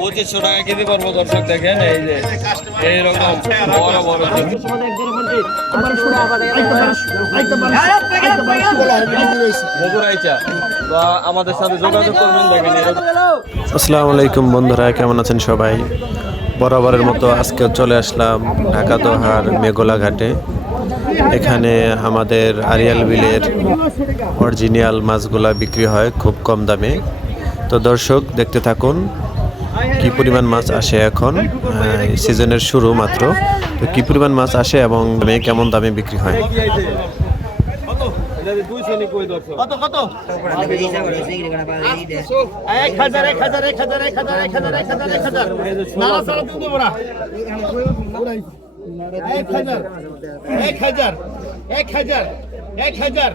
পঁচিশশো টাকা কেজি দর্শক, দেখেন, এই যে, এইরকম বড় বড় আসসালামু আলাইকুম বন্ধুরা, কেমন আছেন সবাই? বরাবরের মতো আজকে চলে আসলাম ঢাকা দোহার মেঘোলা ঘাটে। এখানে আমাদের আরিয়াল বিলের অরিজিনাল মাছগুলা বিক্রি হয় খুব কম দামে। তো দর্শক, দেখতে থাকুন কি পরিমাণ মাছ আসে এখন সিজনের শুরু মাত্র তো কি পরিমাণ মাছ আসে এবং দামে কেমন দামে বিক্রি হয় কত কত এক হাজার এক হাজার এক হাজার এক হাজার এক হাজার এক হাজার এক হাজার এক হাজার এক হাজার এক হাজার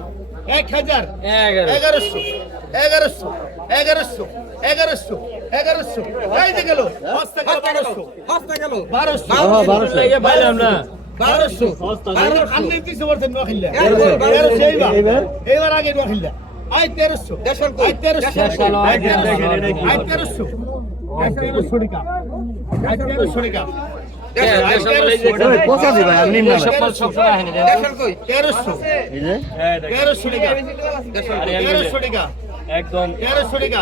এক হাজার এগারোশো এগারোশো এগারোশো এগারোশো এগারোশো। এই যে গেল। গেল বারোশো। বলছেন নোয়াখিল্লা এইবার। এইবার। আগে নোয়াখিল্লা আই তেরোশো। আই তেরোশো। আই তেরোশো। আই তেরোশো। টাকা একদম। তেরোশো টাকা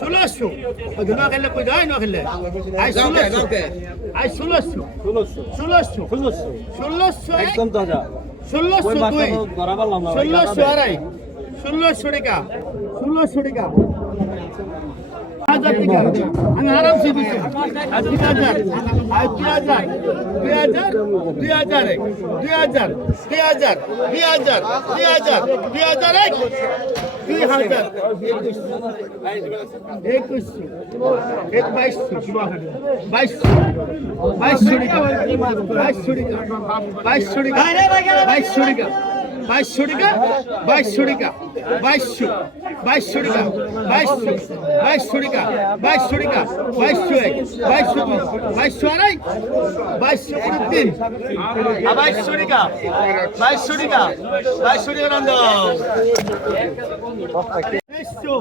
ষোলোশো। না খেললে কই যায়? না খেললে? আই ষোলোশো। আই ষোলোশো। ষোলোশো। ষোলোশো। একদম তাজা। ষোলোশো দুই ষোলোশো আড়াই। ষোলোশো টাকা। ষোলোশো টাকা। হাজার টাকা আমি আরামসে দিচ্ছি আর দুই হাজার আর দুই হাজার দুই হাজার দুই হাজার এক দুই হাজার দুই হাজার দুই হাজার দুই হাজার দুই হাজার এক দুই হাজার একুশশো এক বাইশশো বাইশশো বাইশশো টাকা বাইশশো টাকা বাইশশো টাকা বাইশশো টাকা বাইশশো বাইশশো টাকা বাইশশো বাইশশো টাকা বাইশশো টাকা বাইশশো এক বাইশশো দুই বাইশশো আড়াই বাইশশো করে তিন। বাইশশো টাকা বাইশশো টাকা বাইশশো টাকা নাম দাও। তেইশশো।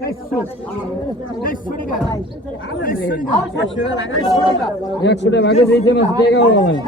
তেইশশো টাকা তেইশশো আর তেইশশো বন্ধু তারে কিন তেইশশো তেইশশো টাকা তেইশশো টাকা তেইশশো টাকা একশো টাকা। ভাগে দিয়েছে না টাকা হলো ভাই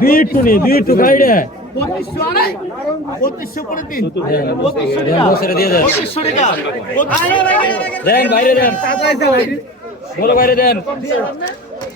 দুই একটু নি দুই একটু পঁচিশশো টাকা দেন বাইরে দেন বলো বাইরে দেন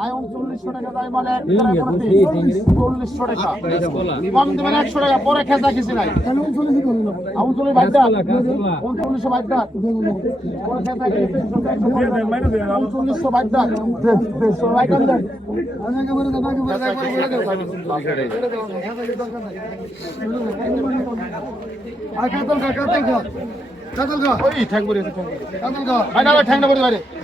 আয় উনচল্লিশশো টাকা দায় বলে চল্লিশশো টাকা। কম দেবেন একশো টাকা পরে খেতা নাই। উনচল্লিশশো উনচল্লিশশো ঠ্যাংনা ঠ্যাংনা করে পঁচিশ আয় পঁচিশ ছাব্বিশ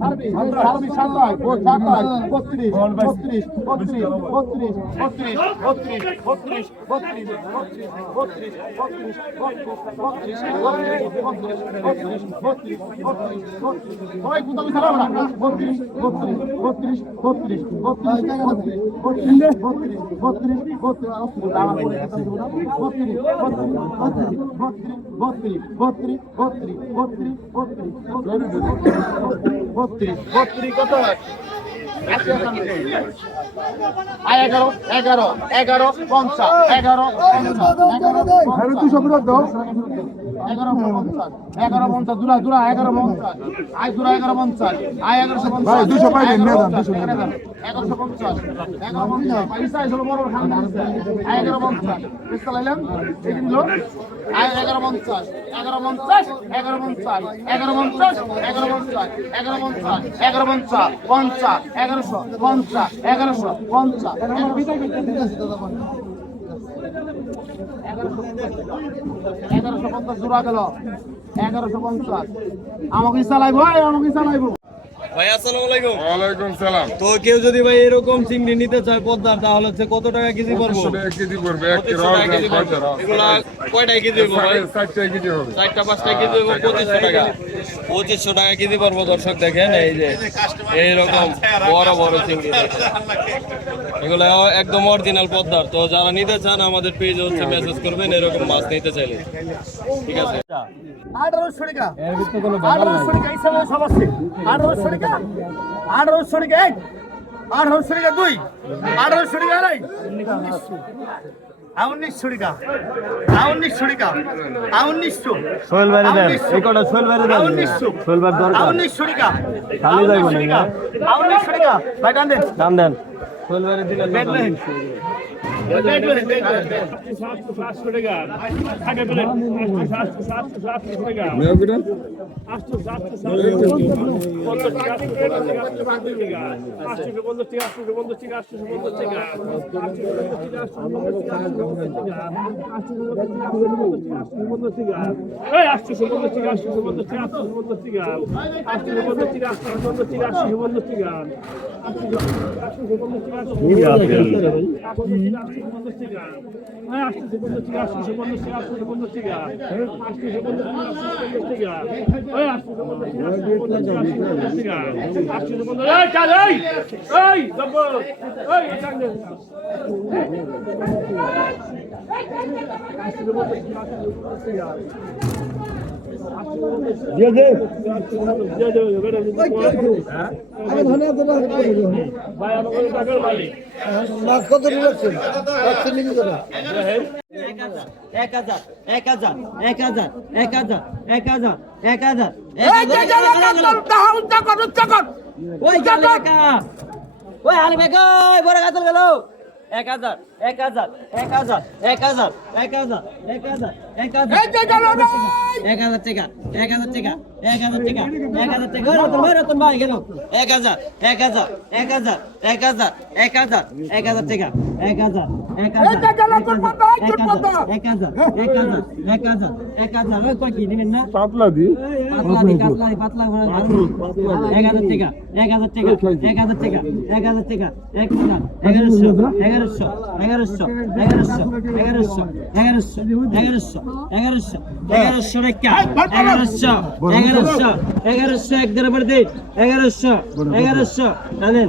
ছাব্বিশ সাতাশ সাতাশ বত্রিশ বত্রিশ বত্রিশ বত্রিশ বত্রিশ বত্রিশ বত্রিশ বত্রিশ বত্রিশ বত্রিশ বত্রিশ বত্রিশ বত্রিশ বত্রিশ বত্রিশ বত্রিশ বত্রিশ বত্রিশ বত্রিশ। বত্রিশ কত? এগারো এগারো এগারো পঞ্চাশ। এগারো এগারো দুশো বিরোধ এগারো পঞ্চাশ। এগারো পঞ্চাশ দুরা দুরা এগারো পঞ্চাশ। আয় দুরা এগারো পঞ্চাশ। আয় এগারোশো পঞ্চাশ। দুশো এগারোশো পঞ্চাশ। এগারো পঞ্চাশ। বড় আয় এগারো পঞ্চাশ। পেস্তা লাইলাম। এই দিনগুলো আয় এগারো পঞ্চাশ। এগারো পঞ্চাশ এগারো পঞ্চাশ। এগারো পঞ্চাশ এগারো পঞ্চাশ। এগারো পঞ্চাশ এগারো পঞ্চাশ পঞ্চাশ এগারোশো পঞ্চাশ এগারোশো পঞ্চাশ। এগারোশো পঞ্চাশ জোড়া গেল। এগারোশো পঞ্চাশ। আমাকে চালাইবো আমাকে চালাইবো ভাই আসসালামু আলাইকুম। ওয়ালাইকুম সালাম। তো কেউ যদি ভাই এরকম চিংড়ি নিতে চায় পদ্মার তাহলে হচ্ছে কত টাকা কেজি পড়ব? পঁচিশশো টাকা কেজি পড়বে এক পঁচিশশো কিলো টাকা কেজি পড়ব। এগুলা কয়টায় কেজি ভাই? ষাট টাকা কেজি হবে। চারটা পাঁচটা কেজি হইবো পঁচিশশো টাকা। পঁচিশশো টাকা কেজি পড়ব দর্শক দেখেন এই যে এইরকম বড় বড় চিংড়ি এগুলো একদম অরিজিনাল পদ্মার। তো যারা নিতে চান আমাদের পেজে হচ্ছে মেসেজ করবেন এরকম মাছ নিতে চাইলে। ঠিক আছে? আঠারোশো টাকা। আঠারোশো টাকা এই সময় সব আছে। আঠারোশো টাকা টাকা এক আঠারোশো টাকা দুই আঠারোশো টাকা আড়াই উনিশশো টাকা উনিশশো টাকা উনিশশো সোহেল বাইরে দেন এই কটা সোহেল বাইরে দেন উনিশশো সোহেল ভাই দরকার। উনিশশো টাকা খালি যাইবো না, উনিশশো টাকা ভাই টান দেন। দাম দেন। সোহেল বাইরে দিলেন আসতেছে বন্ধ থেকে আসতেছে বন্ধ থেকে আসতেছে বন্ধ থেকে আসতেছে বন্ধ থেকে আসতেছে বন্ধ থেকে আসতেছে বন্ধ থেকে আসতেছে বন্ধ থেকে আসতেছে বন্ধ থেকে আসতেছে পঞ্চাশ টাকা হ্যাঁ আসতেছে পঞ্চাশ টাকা আসতেছে পঞ্চাশ টাকা আসতেছে পঞ্চাশ টাকা আসতেছে পঞ্চাশ টাকা ওই আসতেছে পঞ্চাশ টাকা আসতেছে পঞ্চাশ টাকা আসতেছে পঞ্চাশ টাকা আসতেছে পঞ্চাশ টাকা এই চাল এই এই জব্বর এই চাল আসতেছে পঞ্চাশ টাকা আসতেছে পঞ্চাশ টাকা এক হাজার এক হাজার এক হাজার এক হাজার এক হাজার এক হাজার ওই ওই হালি বেকা বড় গাছ গেল। এক হাজার এক হাজার এক হাজার এক হাজার এক হাজার এক হাজার এক হাজার এক হাজার টাকা এক হাজার টাকা এক হাজার টাকা এক হাজার টাকা রতন ভাই রতন ভাই গেল এক হাজার এক হাজার এক হাজার এক হাজার এক হাজার এক হাজার টাকা এক হাজার এক হাজার এক হাজার এক হাজার এক হাজার এক হাজার এক হাজার কয় কি নেবেন না পাতলা দি পাতলা দি পাতলা পাতলা এক হাজার টাকা এক হাজার টাকা এক হাজার টাকা এক হাজার টাকা এক হাজার এগারোশো এগারোশো এগারোশো এগারোশো এগারোশো এগারোশো এগারোশো এগারোশো এগারোশো টাকা এগারোশো এগারোশো এগারোশো এক দেড় এগারোশো এগারোশো জানেন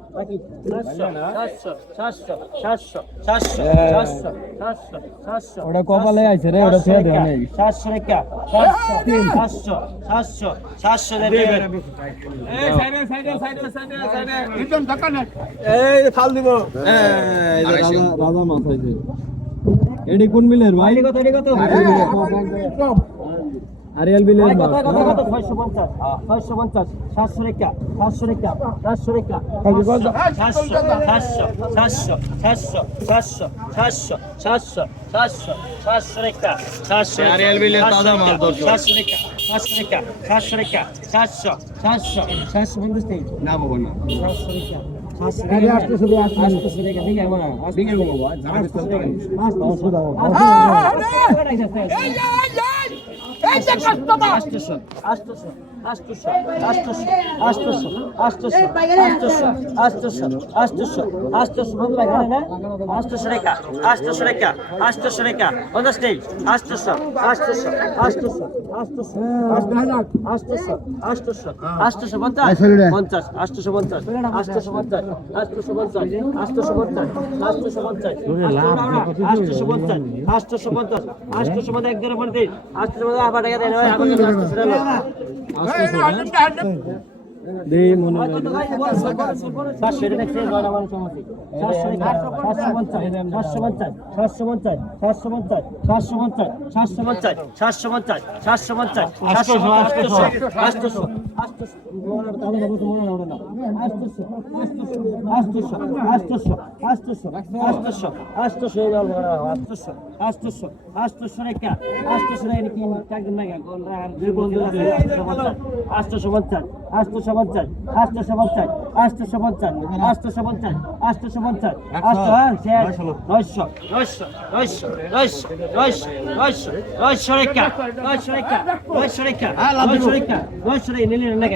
এই ফাল দিব রাজা মাছ হয়েছে এটি কোন মিলের ভাই? কত কত আরিয়াল বিল কথা কথা কথা 650 650 700 রেখা 700 রেখা 700 রেখা 700 700 700 700 700 700 700 700 রেখা 700 আরিয়াল বিল দাদা মাল দর্শক 700 রেখা 700 রেখা 700 রেখা 700 700 750 থেকে না বাবা না 700 রেখা আসতে এই যে কষ্টটা আবার Nó ở nước. আষ্টশো পঞ্চাশ আষ্টশো পঞ্চাশ আষ্টশো পঞ্চাশ আষ্টশো পঞ্চাশ আষ্টশো পঞ্চাশ আষ্টশো পঞ্চাশ আষ্ট হ্যাঁ শেষ নয়শো নয়শো নয়শো নয়শো নয়শো নয়শো নয়শো রেখা নয়শো রেখা নয়শো রেখা নয়শো রেখা নয়শো রেখা নিলে নাকি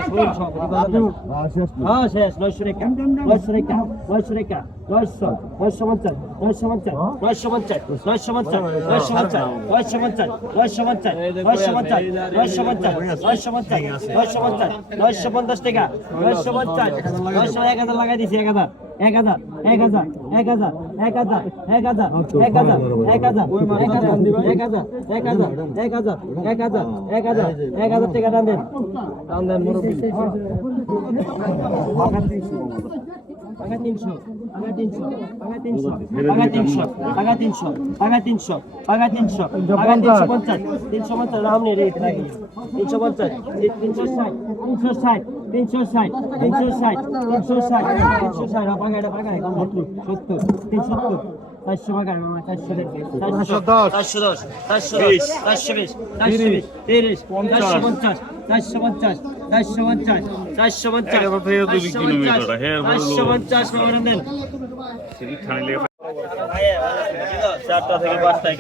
হ্যাঁ শেষ নয়শো রেখা নয়শো রেখা নয়শো রেখা নয়শো নয়শো পঞ্চাশ নয়শো পঞ্চাশ নয়শো পঞ্চাশ নয়শো পঞ্চাশ নয়শো পঞ্চাশ নয়শো পঞ্চাশ নয়শো পঞ্চাশ নয়শো পঞ্চাশ নয়শো পঞ্চাশ নয়শো পঞ্চাশ নয়শো পঞ্চাশ নয়শো পঞ্চাশ টাকা নয়শো পঞ্চাশ নয়শো এক হাজার লাগাই দিছি এক হাজার এক হাজার এক হাজার এক হাজার এক হাজার এক হাজার এক হাজার এক হাজার এক হাজার এক হাজার এক হাজার এক হাজার এক হাজার এক হাজার টাকা টান দেন টান দেন টাকা তিনশো টাকা তিনশো টাকা তিনশো টাকা তিনশো টাকা তিনশো টাকা তিনশো টাকা তিনশো টাকা তিনশো পঞ্চাশ। তিনশো পঞ্চাশ রামনি রেট রাখি তিনশো পঞ্চাশ তিনশো ষাট তিনশো ষাট তিনশো ষাট তিনশো ষাট তিনশো ষাট তিনশো ষাট পাগাড়া পাগাড়া সত্তর সত্তর তিনসত্তর চারশো পাগাড়া চারশো চারশো দশ। চারশো দশ। চারশো বিশ চারশো বিশ চারশো বিশ তিরিশ চারশো পঞ্চাশ। চারশো পঞ্চাশ। চারশো পঞ্চাশ। চারশো পঞ্চাশ চারশো পঞ্চাশ চারটা থেকে পাঁচটায়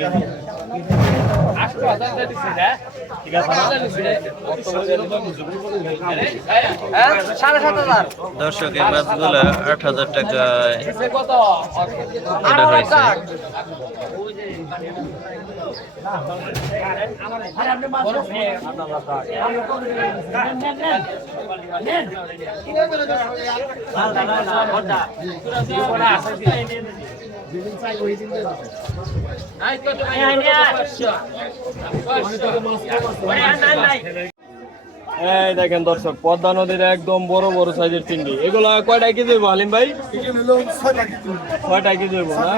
দর্শক এই মাছগুলো আট হাজার টাকা এটা হয়েছে। এই দেখেন দর্শক পদ্মা নদীর একদম বড় বড় সাইজের চিংড়ি। এগুলো কয়টা কেজি হালিম ভাই? ছয়টা কেজি। না?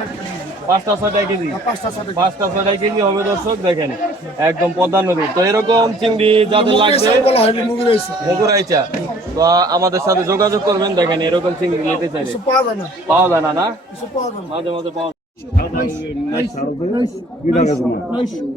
পাঁচটা ছয়টা কেজি। পাঁচটা ছয়টা কেজি। হবে দর্শক দেখেন একদম পদ্মা নদী। তো এরকম চিংড়ি যাদের লাগবে মুগুরাইচা তো আমাদের সাথে যোগাযোগ করবেন দেখেন এরকম চিংড়ি নিতে চাই পাওয়া যায় না। না মাঝে মাঝে পাওয়া পছন্দ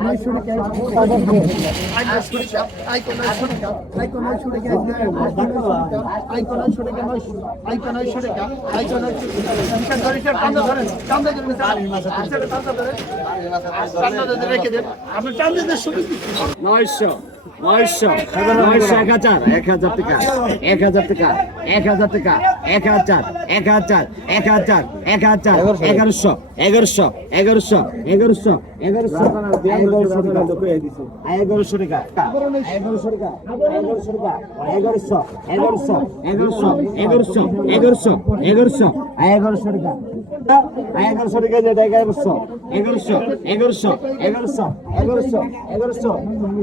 নৈশরিক আইন নৈশরিক আইন নৈশরিক আইন নৈশরিক আইন নৈশরিক আইন নৈশরিক আইন নৈশরিক টান্দা ধরেন টান্দা ধরেন টান্দা ধরেন টান্দা রেখে দেন আপনি টান্দা এক হাজার টাকা, এক হাজার টাকা, এক হাজার টাকা, এক হাজার এক হাজার এক হাজার এক হাজার, এগারোশো এগারোশো এগারোশো এগারোশো এগারোশো। টাকা এগারোশো টাকা এগারোশো টাকা এগারোশো টাকা এগারোশো এগারোশো এগারোশো এগারোশো এগারোশো এগারোশো এগারোশো টাকা এগারোশো টাকা যেটা এগারোশো এগারোশো এগারোশো এগারোশো এগারোশো এগারোশো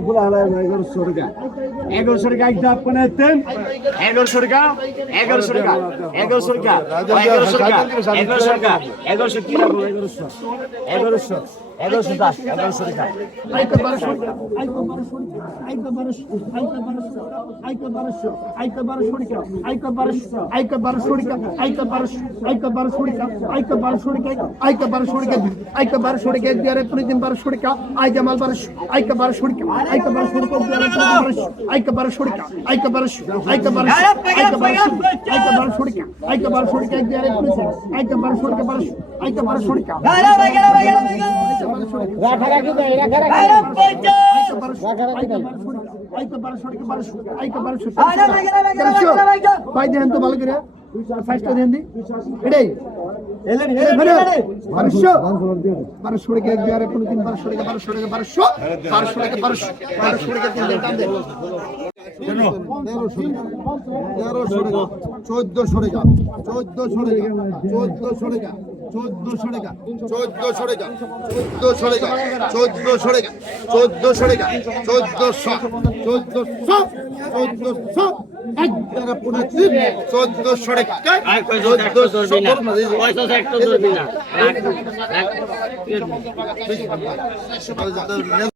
বলা হলো এগারোশো টাকা এগারোশো টাকা একটা আপনার এতেন এগারোশো টাকা এগারোশো টাকা এগারোশো টাকা এগারোশো টাকা এগারোশো টাকা এগারোশো কি এগারোশো এগারোশো এগারোশো দশ এগারোশো টাকা আইকা বারোশো আইকা বারোশো আইকা বারোশো আইকা বারোশো আইকা বারোশো আইকা বারোশো টাকা আইকা বারোশো আইকা বারোশো টাকা আইকা বারোশো আইকা বারোশো টাকা আইকা বারোশো টাকা আইকা বারোশো টাকা আইকা বারোশো টাকা দিয়ারে প্রতিদিন বারোশো টাকা আইকা মাল বারোশো আইকা বারোশো টাকা আইকা বারোশো টাকা দিয়ারে প্রতিদিন বারোশো আইকা বারোশো টাকা আইকা বারোশো আইকা বারোশো আইকা বারোশো আইকা বারোশো টাকা আইকা বারোশো টাকা দিয়ারে প্রতিদিন আইকা বারোশো টাকা বারোশো আইকা বারোশো টাকা ভাই দেন তো ভালো করে। ফাইভটা দেন দি। এটাই। বারোশো। বারোশো টাকা এক দেওয়ার কোনো দিন বারোশো টাকা বারোশো টাকা বারোশো। বারোশো টাকা বারোশো। বারোশো টাকা তিন দিন? টান দেন। তেরোশো টাকা চোদ্দশো টাকা চোদ্দশো টাকা চোদ্দশো টাকা। চোদ্দশো টাকা চোদ্দশো টাকা চোদ্দশো টাকা চোদ্দশো টাকা চোদ্দশো টাকা চোদ্দশো চোদ্দশো চোদ্দশো এক টাকা চোদ্দশো টাকা চোদ্দশো